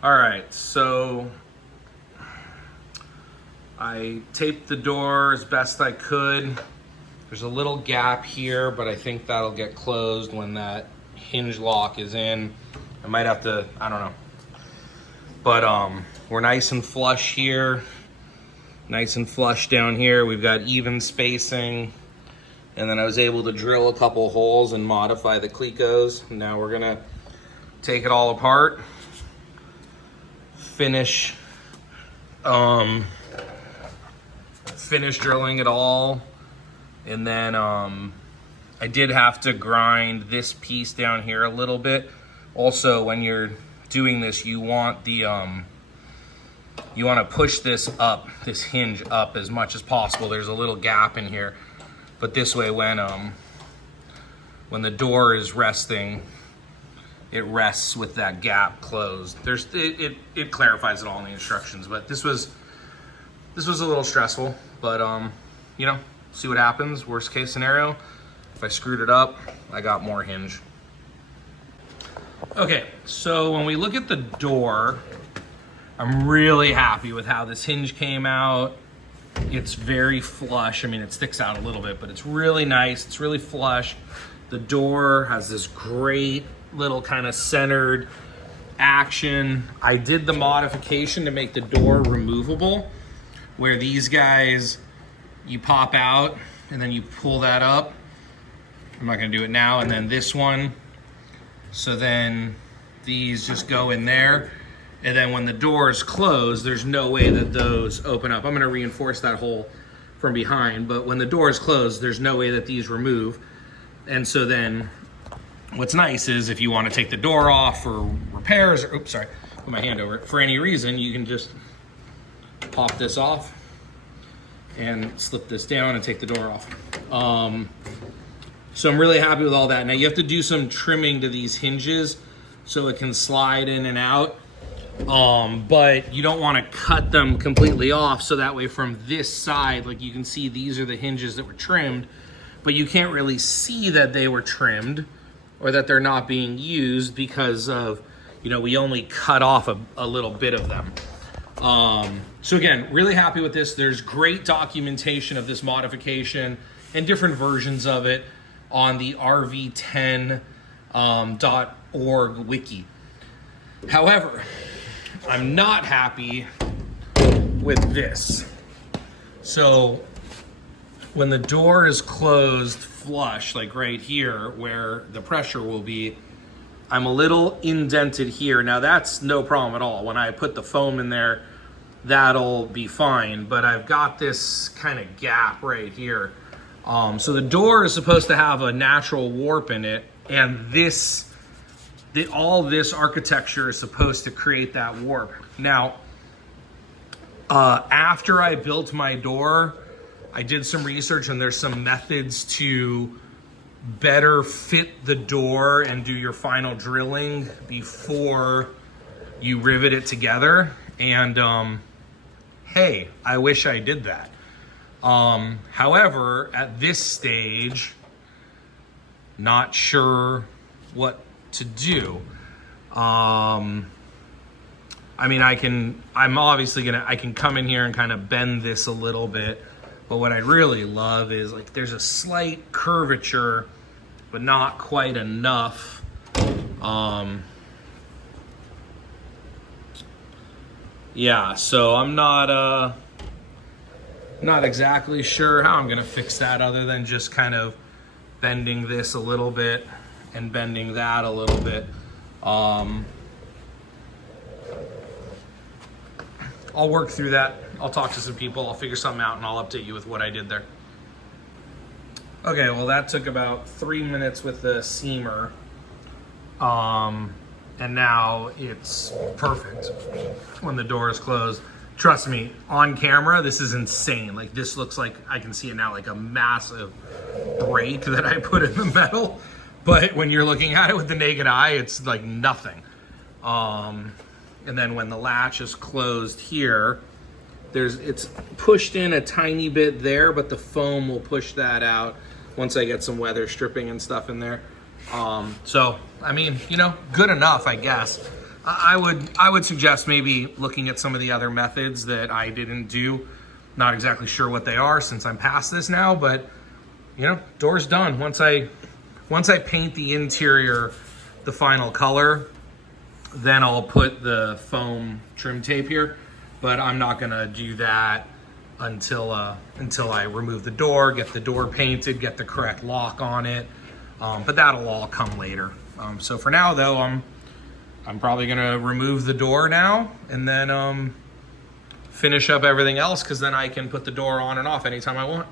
All right, so I taped the door as best I could. There's a little gap here, but I think that'll get closed when that hinge lock is in. I might have to, I don't know. But we're nice and flush here. Nice and flush down here. We've got even spacing. And then I was able to drill a couple holes and modify the clecos. Now we're gonna take it all apart. Finish drilling it all. And then I did have to grind this piece down here a little bit. Also, when you're doing this, you want the you want to push this up, this hinge up as much as possible. There's a little gap in here, but this way when the door is resting, it rests with that gap closed. It clarifies it all in the instructions, but this was a little stressful, but you know, see what happens. Worst case scenario, if I screwed it up, I got more hinge. Okay, so when we look at the door, I'm really happy with how this hinge came out. It's very flush. I mean, it sticks out a little bit, but it's really nice. It's really flush. The door has this great little kind of centered action. I did the modification to make the door removable, where these guys, you pop out and then you pull that up. I'm not gonna do it now. And then this one, so then these just go in there. And then when the door is closed, there's no way that those open up. I'm gonna reinforce that hole from behind, but when the door is closed, there's no way that these remove. And so then what's nice is if you wanna take the door off for repairs, or, oops, sorry, put my hand over it, for any reason, you can just pop this off and slip this down and take the door off. So I'm really happy with all that. Now you have to do some trimming to these hinges so it can slide in and out. But you don't want to cut them completely off, so that way from this side, like you can see, these are the hinges that were trimmed, but you can't really see that they were trimmed or that they're not being used because of, you know, we only cut off a little bit of them. So again, really happy with this. There's great documentation of this modification and different versions of it on the RV10 .org wiki. However, I'm not happy with this. So when the door is closed flush, like right here where the pressure will be, I'm a little indented here. Now that's no problem at all. When I put the foam in there, that'll be fine, but I've got this kind of gap right here. So the door is supposed to have a natural warp in it, and all this architecture is supposed to create that warp. Now, after I built my door, I did some research, and there's some methods to better fit the door and do your final drilling before you rivet it together. And hey, I wish I did that. However, at this stage, not sure what to do. I mean, I can come in here and kind of bend this a little bit, but what I really love is, like, there's a slight curvature, but not quite enough. Yeah, so I'm not exactly sure how I'm gonna fix that, other than just kind of bending this a little bit and bending that a little bit. I'll work through that. I'll talk to some people, I'll figure something out, and I'll update you with what I did there. Okay, well that took about 3 minutes with the seamer. And now it's perfect when the door is closed. Trust me, on camera, this is insane. Like, this looks like, I can see it now, like a massive break that I put in the metal. But when you're looking at it with the naked eye, it's like nothing. And then when the latch is closed here, it's pushed in a tiny bit there, but the foam will push that out once I get some weather stripping and stuff in there. So, I mean, you know, good enough, I guess. I would suggest maybe looking at some of the other methods that I didn't do. Not exactly sure what they are since I'm past this now, but you know, door's done. Once I paint the interior the final color, then I'll put the foam trim tape here. But I'm not gonna do that until I remove the door, get the door painted, get the correct lock on it. But that'll all come later. So for now though, I'm probably gonna remove the door now and then finish up everything else, because then I can put the door on and off anytime I want.